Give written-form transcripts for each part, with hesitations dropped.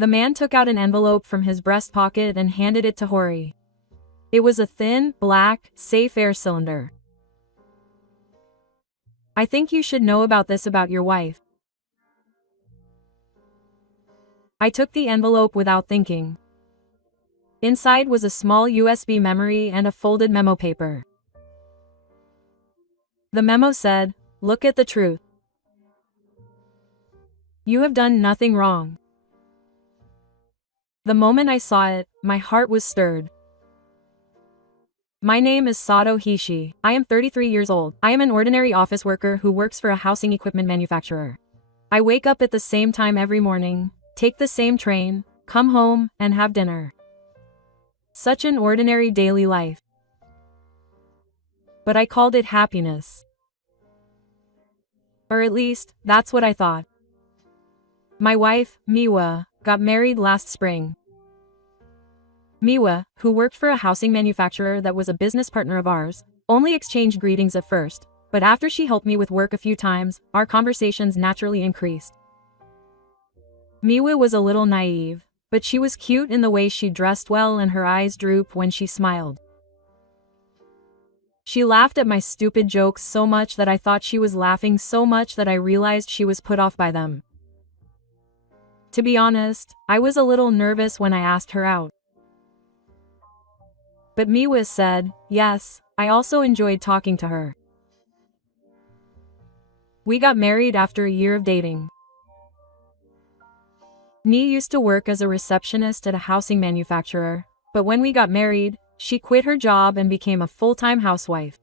The man took out an envelope from his breast pocket and handed it to Hori. It was a thin, black, safe air cylinder. "I think you should know about this about your wife." I took the envelope without thinking. Inside was a small USB memory and a folded memo paper. The memo said, "Look at the truth. You have done nothing wrong." The moment I saw it, my heart was stirred. My name is Sato Hishi. I am 33 years old. I am an ordinary office worker who works for a housing equipment manufacturer. I wake up at the same time every morning, take the same train, come home, and have dinner. Such an ordinary daily life. But I called it happiness. Or at least, that's what I thought. My wife, Miwa, got married last spring. Miwa, who worked for a housing manufacturer that was a business partner of ours, only exchanged greetings at first, but after she helped me with work a few times, our conversations naturally increased. Miwa was a little naive, but she was cute in the way she dressed well and her eyes drooped when she smiled. She laughed at my stupid jokes so much that I thought she was laughing so much that I realized she was put off by them. To be honest, I was a little nervous when I asked her out. But Miwa said, yes, I also enjoyed talking to her. We got married after a year of dating. Ni used to work as a receptionist at a housing manufacturer, but when we got married, she quit her job and became a full-time housewife.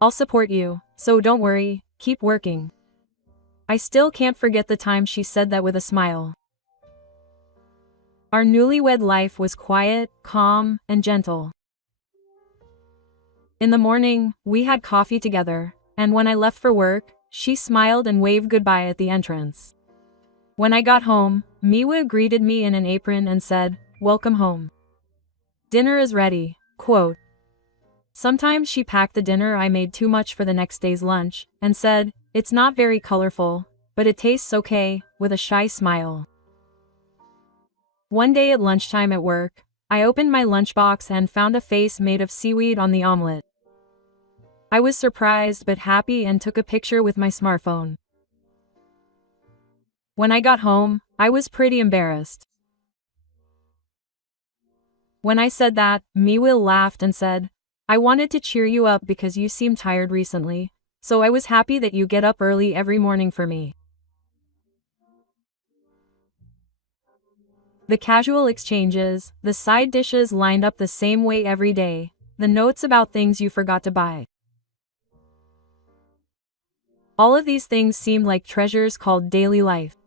"I'll support you, so don't worry, keep working." I still can't forget the time she said that with a smile. Our newlywed life was quiet, calm, and gentle. In the morning, we had coffee together, and when I left for work, she smiled and waved goodbye at the entrance. When I got home, Miwa greeted me in an apron and said, "Welcome home. Dinner is ready." Quote. Sometimes she packed the dinner I made too much for the next day's lunch, and said, "It's not very colorful, but it tastes okay," with a shy smile. One day at lunchtime at work, I opened my lunchbox and found a face made of seaweed on the omelet. I was surprised but happy and took a picture with my smartphone. When I got home, I was pretty embarrassed. When I said that, Miwa laughed and said, "I wanted to cheer you up because you seem tired recently, so I was happy that you get up early every morning for me." The casual exchanges, the side dishes lined up the same way every day, the notes about things you forgot to buy. All of these things seemed like treasures called daily life.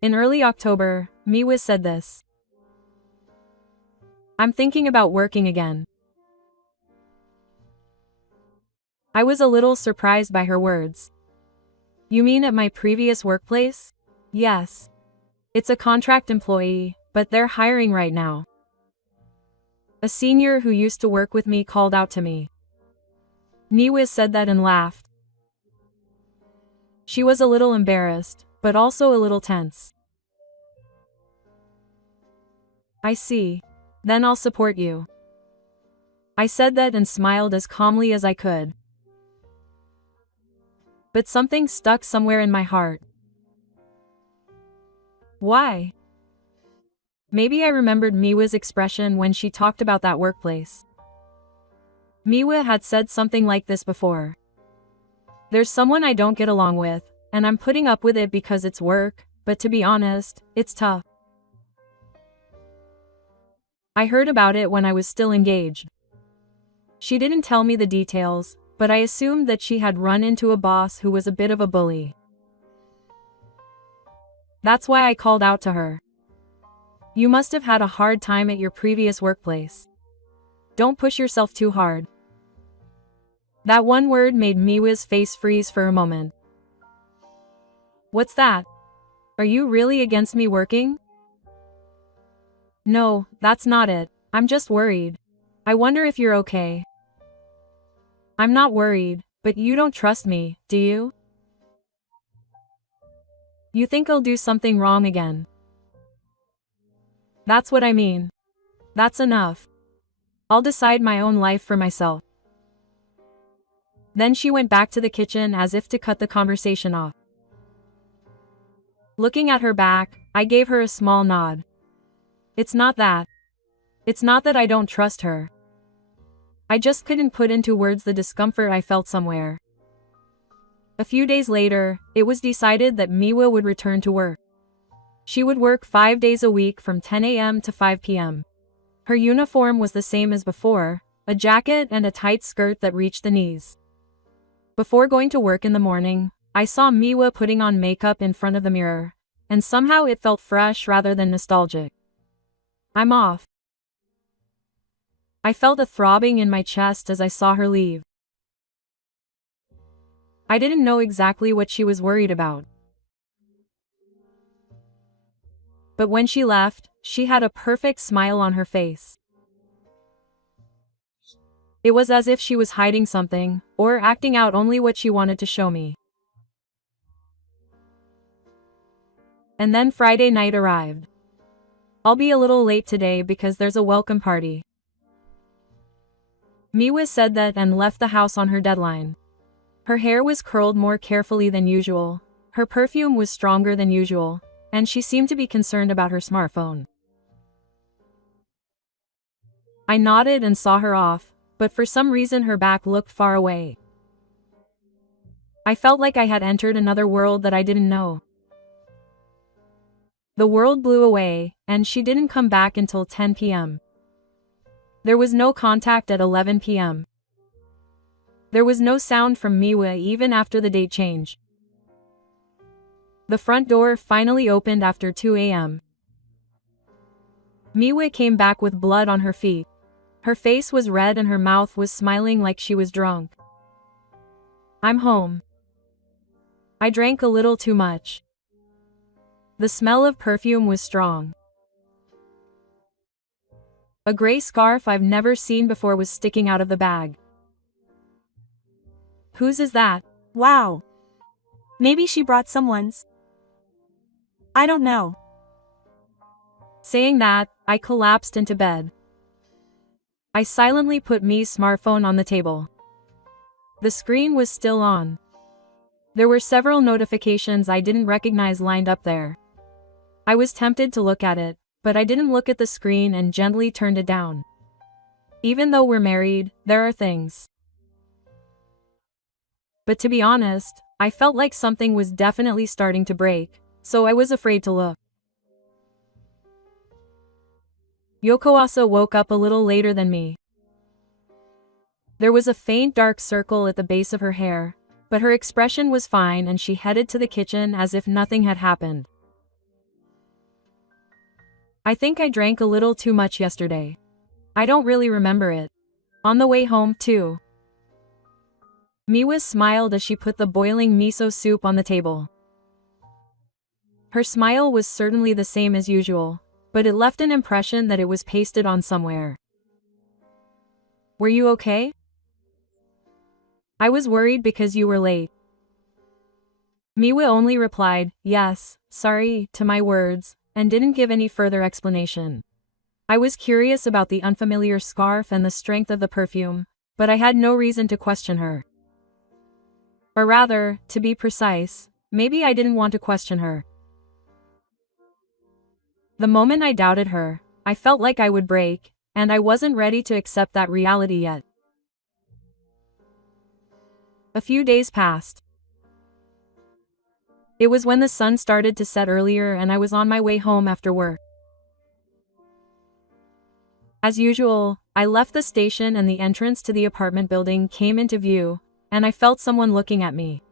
In early October, Miwa said this. "I'm thinking about working again." I was a little surprised by her words. "You mean at my previous workplace?" "Yes. It's a contract employee, but they're hiring right now." A senior who used to work with me called out to me. Miwa said that and laughed. She was a little embarrassed, but also a little tense. "I see. Then I'll support you." I said that and smiled as calmly as I could. But something stuck somewhere in my heart. Why? Maybe I remembered Miwa's expression when she talked about that workplace. Miwa had said something like this before. "There's someone I don't get along with, and I'm putting up with it because it's work, but to be honest, it's tough." I heard about it when I was still engaged. She didn't tell me the details, but I assumed that she had run into a boss who was a bit of a bully. That's why I called out to her. "You must have had a hard time at your previous workplace. Don't push yourself too hard." That one word made Miwa's face freeze for a moment. "What's that? Are you really against me working?" "No, that's not it. I'm just worried. I wonder if you're okay." "I'm not worried, but you don't trust me, do you?" You think I'll do something wrong again? That's what I mean. That's enough. I'll decide my own life for myself. Then she went back to the kitchen as if to cut the conversation off. Looking at her back, I gave her a small nod. It's not that. It's not that I don't trust her. I just couldn't put into words the discomfort I felt somewhere. A few days later, it was decided that Miwa would return to work. She would work 5 days a week from 10 a.m. to 5 p.m. Her uniform was the same as before, a jacket and a tight skirt that reached the knees. Before going to work in the morning, I saw Miwa putting on makeup in front of the mirror, and somehow it felt fresh rather than nostalgic. I'm off. I felt a throbbing in my chest as I saw her leave. I didn't know exactly what she was worried about. But when she left, she had a perfect smile on her face. It was as if she was hiding something, or acting out only what she wanted to show me. And then Friday night arrived. I'll be a little late today because there's a welcome party. Miwa said that and left the house on her deadline. Her hair was curled more carefully than usual, her perfume was stronger than usual, and she seemed to be concerned about her smartphone. I nodded and saw her off, but for some reason her back looked far away. I felt like I had entered another world that I didn't know. The world blew away, and she didn't come back until 10 p.m. There was no contact at 11 p.m. There was no sound from Miwa even after the date change. The front door finally opened after 2 a.m. Miwa came back with blood on her feet. Her face was red and her mouth was smiling like she was drunk. I'm home. I drank a little too much. The smell of perfume was strong. A gray scarf I've never seen before was sticking out of the bag. Whose is that? Wow. Maybe she brought someone's. I don't know. Saying that, I collapsed into bed. I silently put Mi's smartphone on the table. The screen was still on. There were several notifications I didn't recognize lined up there. I was tempted to look at it, but I didn't look at the screen and gently turned it down. Even though we're married, there are things. But to be honest, I felt like something was definitely starting to break, so I was afraid to look. Yokoasa woke up a little later than me. There was a faint dark circle at the base of her hair, but her expression was fine and she headed to the kitchen as if nothing had happened. I think I drank a little too much yesterday. I don't really remember it. On the way home, too. Miwa smiled as she put the boiling miso soup on the table. Her smile was certainly the same as usual, but it left an impression that it was pasted on somewhere. Were you okay? I was worried because you were late. Miwa only replied, yes, sorry, to my words, and didn't give any further explanation. I was curious about the unfamiliar scarf and the strength of the perfume, but I had no reason to question her. Or rather, to be precise, maybe I didn't want to question her. The moment I doubted her, I felt like I would break, and I wasn't ready to accept that reality yet. A few days passed. It was when the sun started to set earlier and I was on my way home after work. As usual, I left the station and the entrance to the apartment building came into view, and I felt someone looking at me.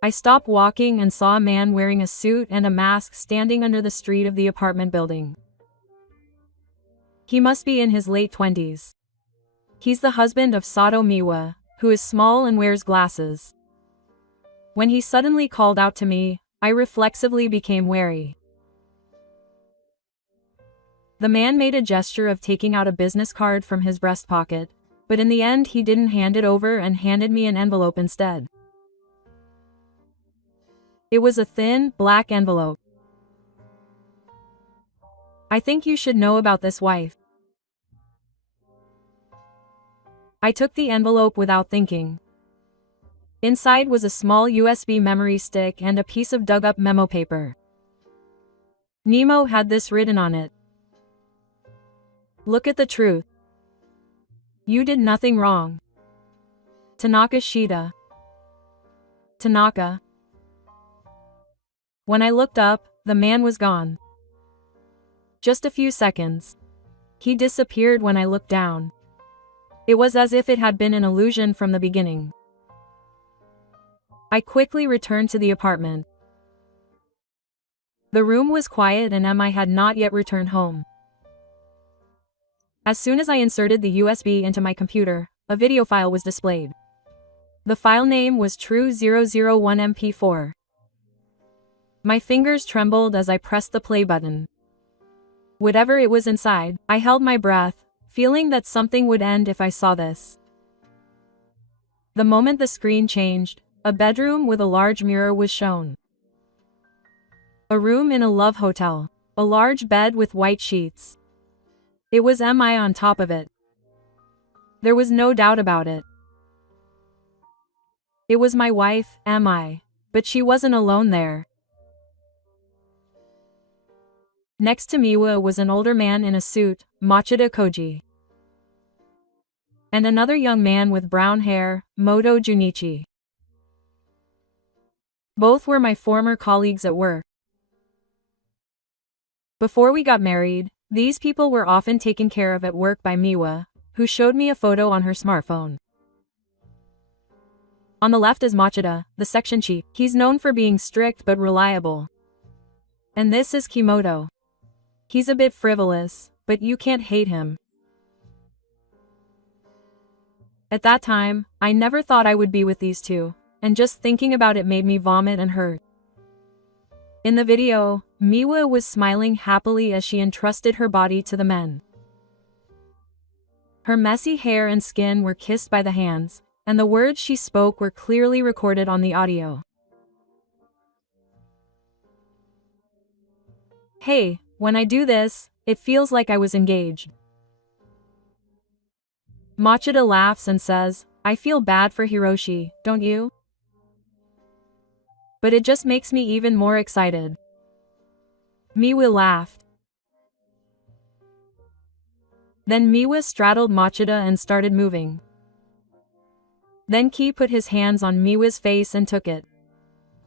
I stopped walking and saw a man wearing a suit and a mask standing under the street of the apartment building. He must be in his late 20s. He's the husband of Sato Miwa, who is small and wears glasses. When he suddenly called out to me, I reflexively became wary. The man made a gesture of taking out a business card from his breast pocket, but in the end he didn't hand it over and handed me an envelope instead. It was a thin, black envelope. I think you should know about this, wife. I took the envelope without thinking. Inside was a small USB memory stick and a piece of dug-up memo paper. Nemo had this written on it. Look at the truth. You did nothing wrong. Tanaka Shida. Tanaka. When I looked up, the man was gone. Just a few seconds. He disappeared when I looked down. It was as if it had been an illusion from the beginning. I quickly returned to the apartment. The room was quiet and MI had not yet returned home. As soon as I inserted the USB into my computer, a video file was displayed. The file name was True001MP4. My fingers trembled as I pressed the play button. Whatever it was inside, I held my breath, feeling that something would end if I saw this. The moment the screen changed, a bedroom with a large mirror was shown. A room in a love hotel, a large bed with white sheets. It was MI on top of it. There was no doubt about it. It was my wife, MI, but she wasn't alone there. Next to Miwa was an older man in a suit, Machida Koji. And another young man with brown hair, Moto Junichi. Both were my former colleagues at work. Before we got married, these people were often taken care of at work by Miwa, who showed me a photo on her smartphone. On the left is Machida, the section chief. He's known for being strict but reliable. And this is Kimoto. He's a bit frivolous, but you can't hate him. At that time, I never thought I would be with these two, and just thinking about it made me vomit and hurt. In the video, Miwa was smiling happily as she entrusted her body to the men. Her messy hair and skin were kissed by the hands, and the words she spoke were clearly recorded on the audio. Hey, when I do this, it feels like I was engaged. Machida laughs and says, I feel bad for Hiroshi, don't you? But it just makes me even more excited. Miwa laughed. Then Miwa straddled Machida and started moving. Then Ki put his hands on Miwa's face and took it.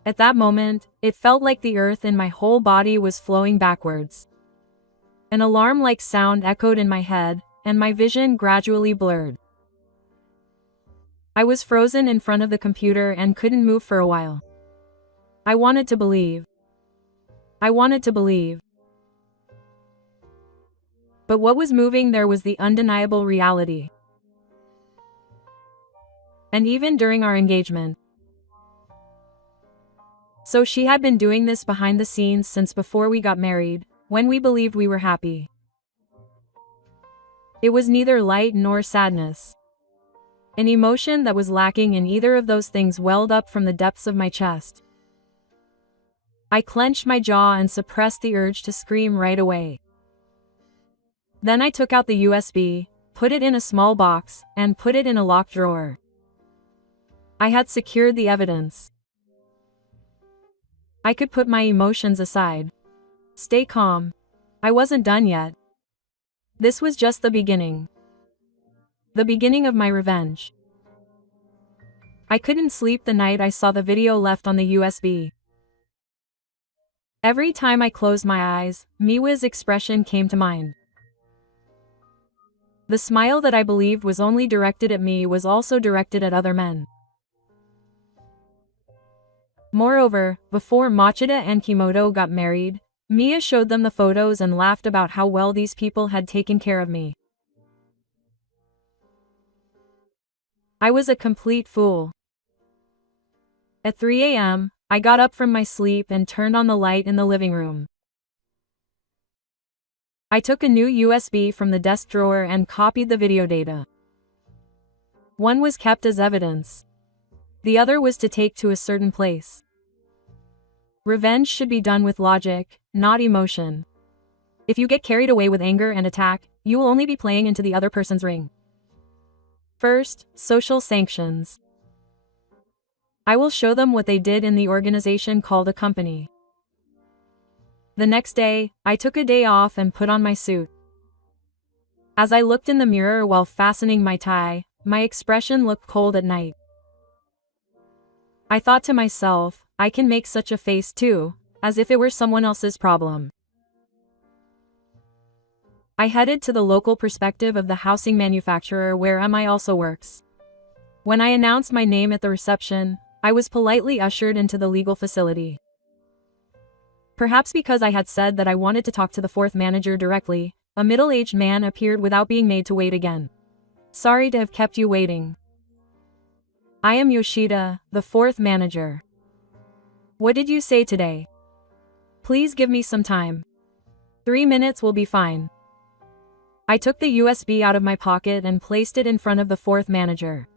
At that moment, it felt like the earth in my whole body was flowing backwards. An alarm-like sound echoed in my head, and my vision gradually blurred. I was frozen in front of the computer and couldn't move for a while. I wanted to believe. I wanted to believe. But what was moving there was the undeniable reality. And even during our engagement. So she had been doing this behind the scenes since before we got married, when we believed we were happy. It was neither light nor sadness. An emotion that was lacking in either of those things welled up from the depths of my chest. I clenched my jaw and suppressed the urge to scream right away. Then I took out the USB, put it in a small box, and put it in a locked drawer. I had secured the evidence. I could put my emotions aside. Stay calm. I wasn't done yet. This was just the beginning. The beginning of my revenge. I couldn't sleep the night I saw the video left on the USB. Every time I closed my eyes, Miwa's expression came to mind. The smile that I believed was only directed at me was also directed at other men. Moreover, before Machida and Kimoto got married, Mia showed them the photos and laughed about how well these people had taken care of me. I was a complete fool. At 3 a.m., I got up from my sleep and turned on the light in the living room. I took a new USB from the desk drawer and copied the video data. One was kept as evidence. The other was to take to a certain place. Revenge should be done with logic, not emotion. If you get carried away with anger and attack, you will only be playing into the other person's ring. First, social sanctions. I will show them what they did in the organization called a company. The next day, I took a day off and put on my suit. As I looked in the mirror while fastening my tie, my expression looked cold at night. I thought to myself, I can make such a face too, as if it were someone else's problem. I headed to the local perspective of the housing manufacturer where MI also works. When I announced my name at the reception, I was politely ushered into the legal facility. Perhaps because I had said that I wanted to talk to the fourth manager directly, a middle-aged man appeared without being made to wait again. Sorry to have kept you waiting. I am Yoshida, the fourth manager. What did you say today? Please give me some time. 3 minutes will be fine. I took the USB out of my pocket and placed it in front of the fourth manager.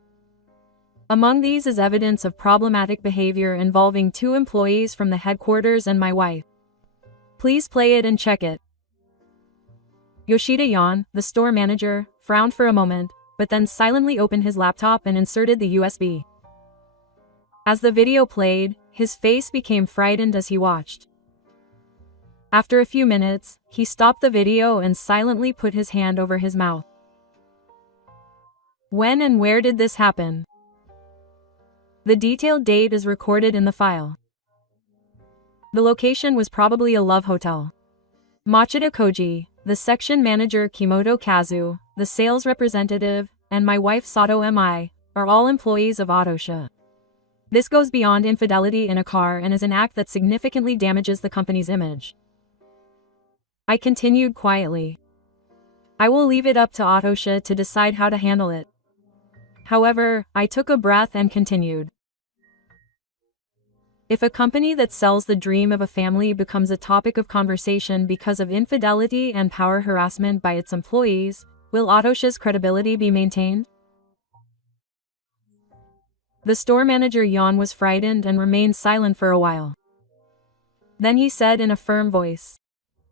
Among these is evidence of problematic behavior involving 2 employees from the headquarters and my wife. Please play it and check it. Yoshida Yan, the store manager, frowned for a moment, but then silently opened his laptop and inserted the USB. As the video played, his face became frightened as he watched. After a few minutes, he stopped the video and silently put his hand over his mouth. When and where did this happen? The detailed date is recorded in the file. The location was probably a love hotel. Machida Koji, the section manager Kimoto Kazu, the sales representative, and my wife Sato Mi, are all employees of Autosha. This goes beyond infidelity in a car and is an act that significantly damages the company's image. I continued quietly. I will leave it up to Autosha to decide how to handle it. However, I took a breath and continued. If a company that sells the dream of a family becomes a topic of conversation because of infidelity and power harassment by its employees, will Autosha's credibility be maintained? The store manager Yan was frightened and remained silent for a while. Then he said in a firm voice,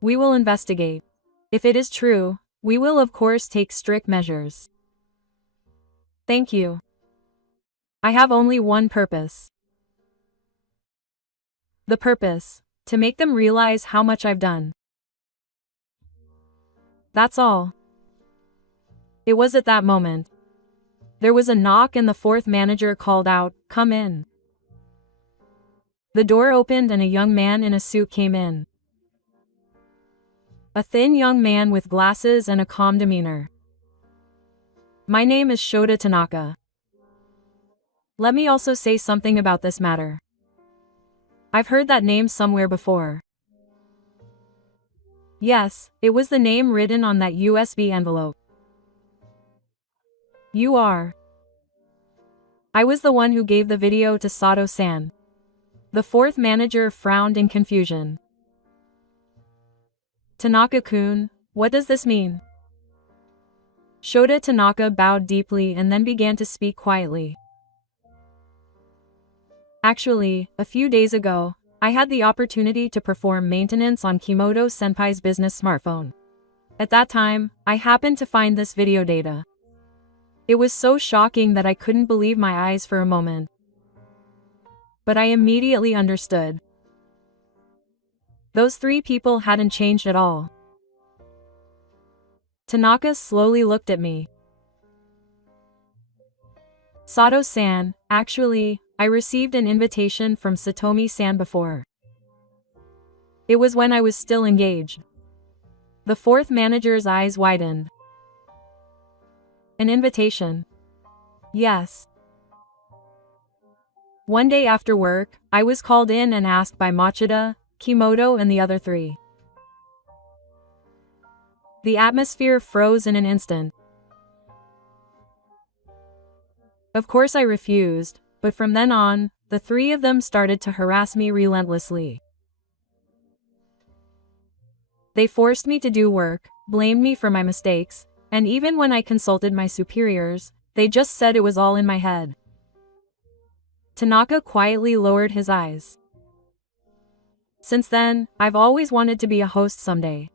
"We will investigate. If it is true, we will of course take strict measures. Thank you. I have only one purpose. The purpose, to make them realize how much I've done. That's all." It was at that moment. There was a knock and the fourth manager called out, "Come in." The door opened and a young man in a suit came in. A thin young man with glasses and a calm demeanor. "My name is Shota Tanaka. Let me also say something about this matter. I've heard that name somewhere before." Yes, it was the name written on that USB envelope. "You are." I was the one who gave the video to Sato-san. The fourth manager frowned in confusion. "Tanaka-kun, what does this mean?" Shota Tanaka bowed deeply and then began to speak quietly. "Actually, a few days ago, I had the opportunity to perform maintenance on Kimoto Senpai's business smartphone. At that time, I happened to find this video data. It was so shocking that I couldn't believe my eyes for a moment. But I immediately understood. Those 3 people hadn't changed at all." Tanaka slowly looked at me. "Sato-san, actually, I received an invitation from Satomi-san before. It was when I was still engaged." The fourth manager's eyes widened. "An invitation?" "Yes. One day after work, I was called in and asked by Machida, Kimoto and the other 3. The atmosphere froze in an instant. Of course I refused, but from then on, the 3 of them started to harass me relentlessly. They forced me to do work, blamed me for my mistakes, and even when I consulted my superiors, they just said it was all in my head." Tanaka quietly lowered his eyes. Since then, I've always wanted to be a host someday.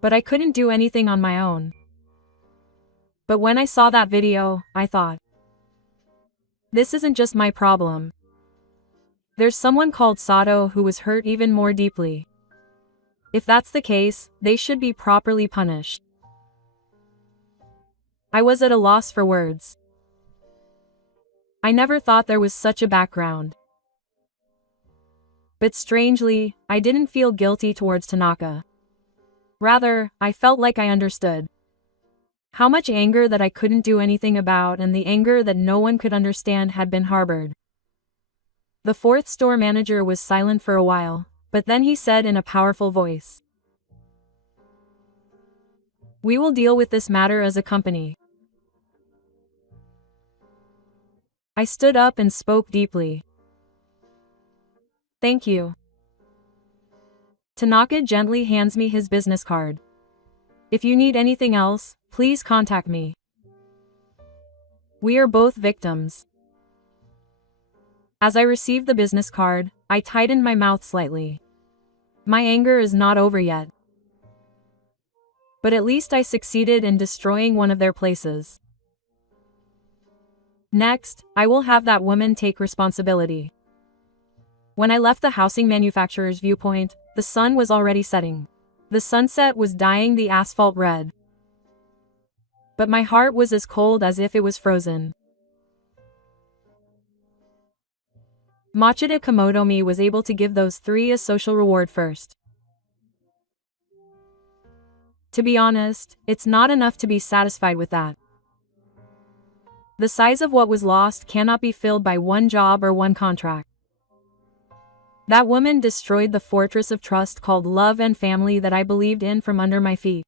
But I couldn't do anything on my own. But when I saw that video, I thought, this isn't just my problem. There's someone called Sato who was hurt even more deeply. If that's the case, they should be properly punished. I was at a loss for words. I never thought there was such a background. But strangely, I didn't feel guilty towards Tanaka. Rather, I felt like I understood. How much anger that I couldn't do anything about and the anger that no one could understand had been harbored. The fourth store manager was silent for a while, but then he said in a powerful voice, "We will deal with this matter as a company." I stood up and spoke deeply. "Thank you." Tanaka gently hands me his business card. "If you need anything else, please contact me. We are both victims." As I received the business card, I tightened my mouth slightly. My anger is not over yet. But at least I succeeded in destroying one of their places. Next, I will have that woman take responsibility. When I left the housing manufacturer's viewpoint, the sun was already setting. The sunset was dyeing the asphalt red. But my heart was as cold as if it was frozen. Machida Komodomi was able to give those three a social reward first. To be honest, it's not enough to be satisfied with that. The size of what was lost cannot be filled by one job or one contract. That woman destroyed the fortress of trust called love and family that I believed in from under my feet.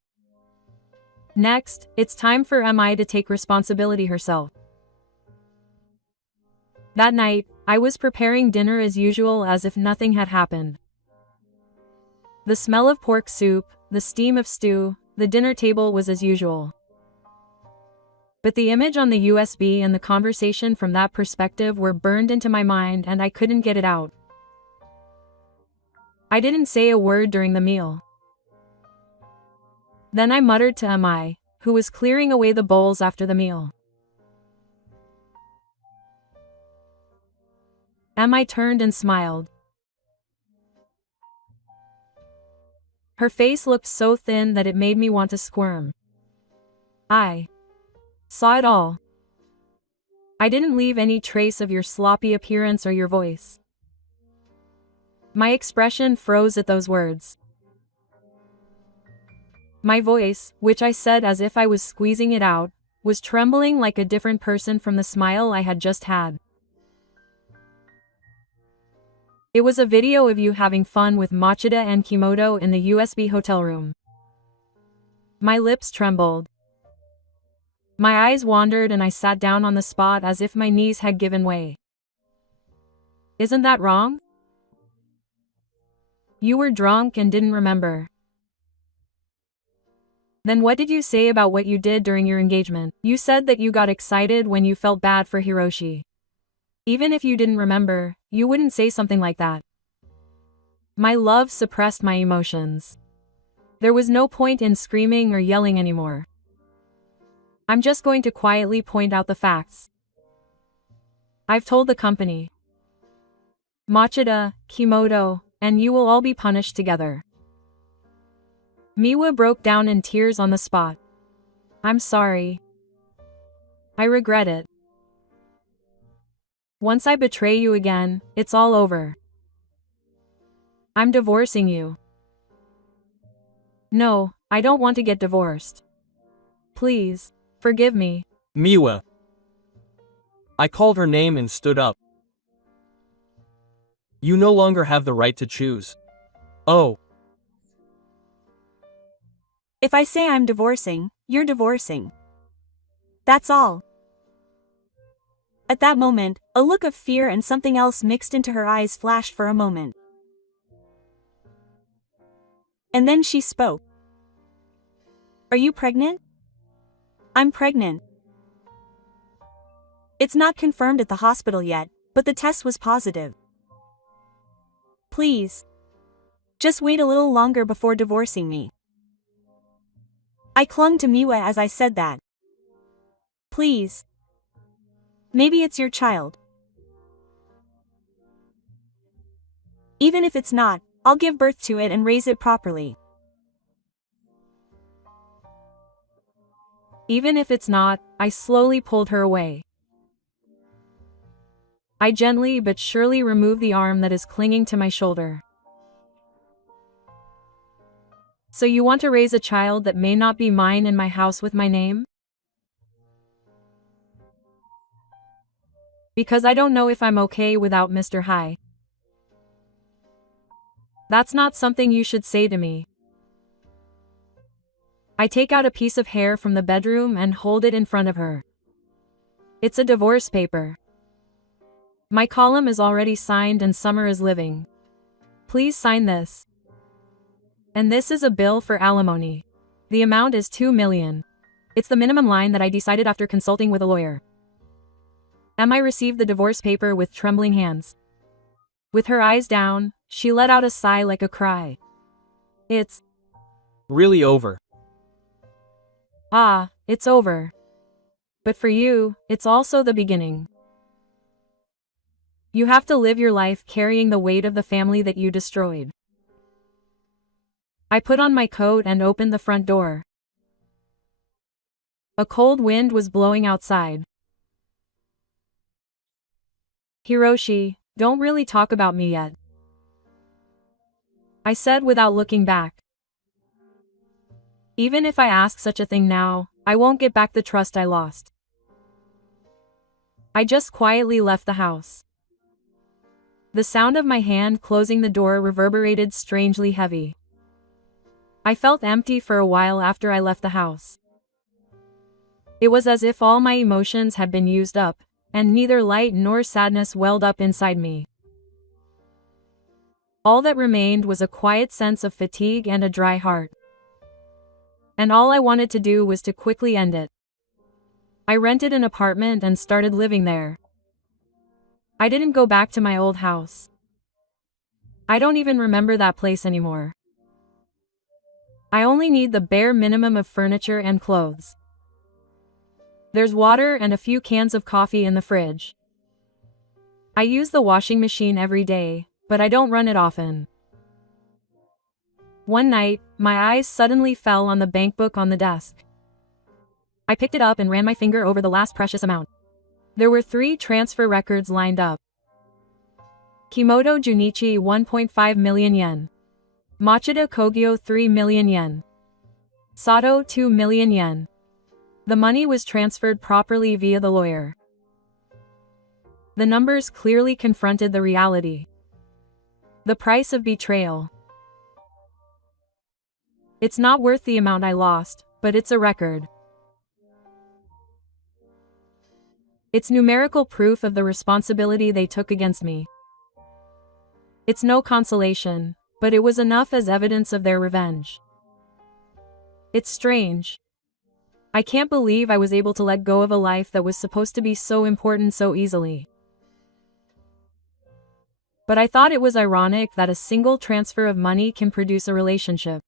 Next, it's time for MI to take responsibility herself. That night, I was preparing dinner as usual as if nothing had happened. The smell of pork soup, the steam of stew, the dinner table was as usual. But the image on the USB and the conversation from that perspective were burned into my mind and I couldn't get it out. I didn't say a word during the meal. Then I muttered to MI, who was clearing away the bowls after the meal. MI turned and smiled. Her face looked so thin that it made me want to squirm. I saw it all. I didn't leave any trace of your sloppy appearance or your voice. My expression froze at those words. My voice, which I said as if I was squeezing it out, was trembling like a different person from the smile I had just had. It was a video of you having fun with Machida and Kimoto in the USB hotel room. My lips trembled. My eyes wandered and I sat down on the spot as if my knees had given way. Isn't that wrong? You were drunk and didn't remember. Then what did you say about what you did during your engagement? You said that you got excited when you felt bad for Hiroshi. Even if you didn't remember, you wouldn't say something like that. My love suppressed my emotions. There was no point in screaming or yelling anymore. I'm just going to quietly point out the facts. I've told the company. Machida, Kimoto, and you will all be punished together. Miwa broke down in tears on the spot. I'm sorry. I regret it. Once I betray you again, it's all over. I'm divorcing you. No, I don't want to get divorced. Please, forgive me. Miwa. I called her name and stood up. You no longer have the right to choose. Oh. If I say I'm divorcing, you're divorcing. That's all. At that moment, a look of fear and something else mixed into her eyes flashed for a moment. And then she spoke. Are you pregnant? I'm pregnant. It's not confirmed at the hospital yet, but the test was positive. Please. Just wait a little longer before divorcing me. I clung to Miwa as I said that. Please. Maybe it's your child. Even if it's not, I'll give birth to it and raise it properly. Even if it's not, I slowly pulled her away. I gently but surely removed the arm that is clinging to my shoulder. So you want to raise a child that may not be mine in my house with my name? Because I don't know if I'm okay without Mr. Hai. That's not something you should say to me. I take out a piece of hair from the bedroom and hold it in front of her. It's a divorce paper. My column is already signed and Summer is living. Please sign this. And this is a bill for alimony. The amount is 2 million. It's the minimum line that I decided after consulting with a lawyer. Emma received the divorce paper with trembling hands. With her eyes down, she let out a sigh like a cry. It's Really over. Ah, it's over. But for you, it's also the beginning. You have to live your life carrying the weight of the family that you destroyed. I put on my coat and opened the front door. A cold wind was blowing outside. Hiroshi, don't really talk about me yet, I said without looking back. Even if I ask such a thing now, I won't get back the trust I lost. I just quietly left the house. The sound of my hand closing the door reverberated strangely heavy. I felt empty for a while after I left the house. It was as if all my emotions had been used up, and neither light nor sadness welled up inside me. All that remained was a quiet sense of fatigue and a dry heart. And all I wanted to do was to quickly end it. I rented an apartment and started living there. I didn't go back to my old house. I don't even remember that place anymore. I only need the bare minimum of furniture and clothes. There's water and a few cans of coffee in the fridge. I use the washing machine every day, but I don't run it often. One night, my eyes suddenly fell on the bank book on the desk. I picked it up and ran my finger over the last precious amount. There were 3 transfer records lined up. Kimoto Junichi 1.5 million yen. Machida Kogyo 3 million yen. Sato 2 million yen. The money was transferred properly via the lawyer. The numbers clearly confronted the reality. The price of betrayal. It's not worth the amount I lost, but it's a record. It's numerical proof of the responsibility they took against me. It's no consolation, but it was enough as evidence of their revenge. It's strange. I can't believe I was able to let go of a life that was supposed to be so important so easily. But I thought it was ironic that a single transfer of money can produce a relationship.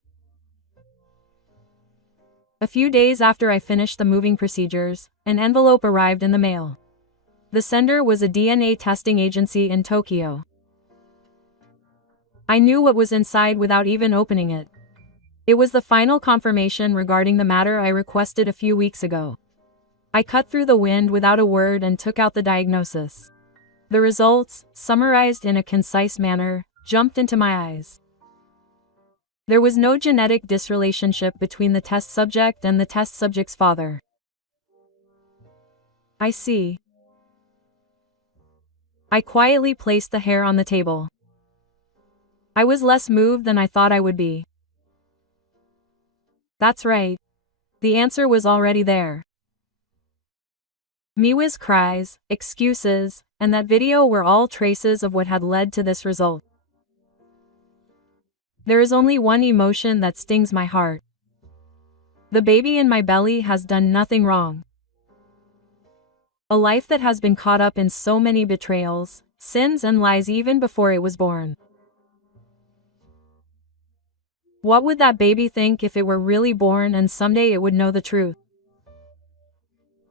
A few days after I finished the moving procedures, an envelope arrived in the mail. The sender was a DNA testing agency in Tokyo. I knew what was inside without even opening it. It was the final confirmation regarding the matter I requested a few weeks ago. I cut through the wind without a word and took out the diagnosis. The results, summarized in a concise manner, jumped into my eyes. There was no genetic disrelationship between the test subject and the test subject's father. I see. I quietly placed the hair on the table. I was less moved than I thought I would be. That's right. The answer was already there. Miwa's cries, excuses, and that video were all traces of what had led to this result. There is only one emotion that stings my heart. The baby in my belly has done nothing wrong. A life that has been caught up in so many betrayals, sins and lies even before it was born. What would that baby think if it were really born and someday it would know the truth?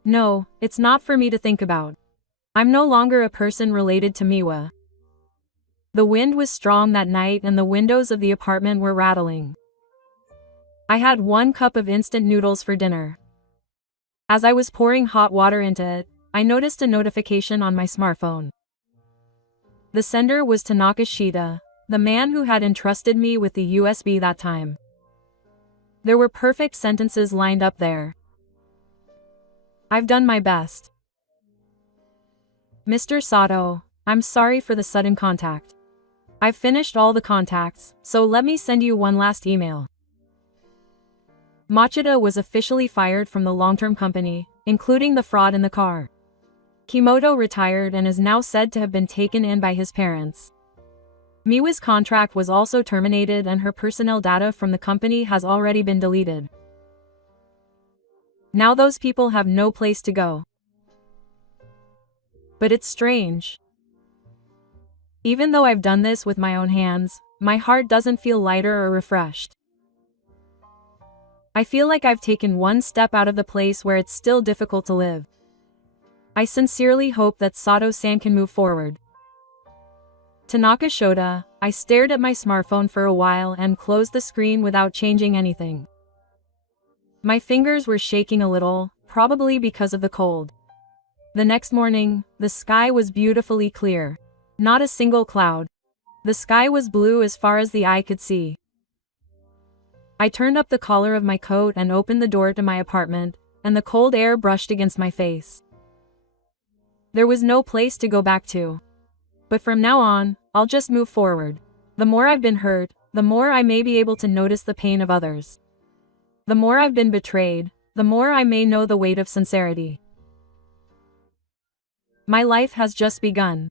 No, it's not for me to think about. I'm no longer a person related to Miwa. The wind was strong that night and the windows of the apartment were rattling. I had 1 cup of instant noodles for dinner. As I was pouring hot water into it, I noticed a notification on my smartphone. The sender was Tanaka Shida, the man who had entrusted me with the USB that time. There were perfect sentences lined up there. I've done my best. Mr. Sato, I'm sorry for the sudden contact. I've finished all the contacts, so let me send you one last email. Machida was officially fired from the long-term company, including the fraud in the car. Kimoto retired and is now said to have been taken in by his parents. Miwa's contract was also terminated and her personnel data from the company has already been deleted. Now those people have no place to go. But it's strange. Even though I've done this with my own hands, my heart doesn't feel lighter or refreshed. I feel like I've taken one step out of the place where it's still difficult to live. I sincerely hope that Sato-san can move forward. Tanaka Shota, I stared at my smartphone for a while and closed the screen without changing anything. My fingers were shaking a little, probably because of the cold. The next morning, the sky was beautifully clear. Not a single cloud. The sky was blue as far as the eye could see. I turned up the collar of my coat and opened the door to my apartment, and the cold air brushed against my face. There was no place to go back to. But from now on, I'll just move forward. The more I've been hurt, the more I may be able to notice the pain of others. The more I've been betrayed, the more I may know the weight of sincerity. My life has just begun.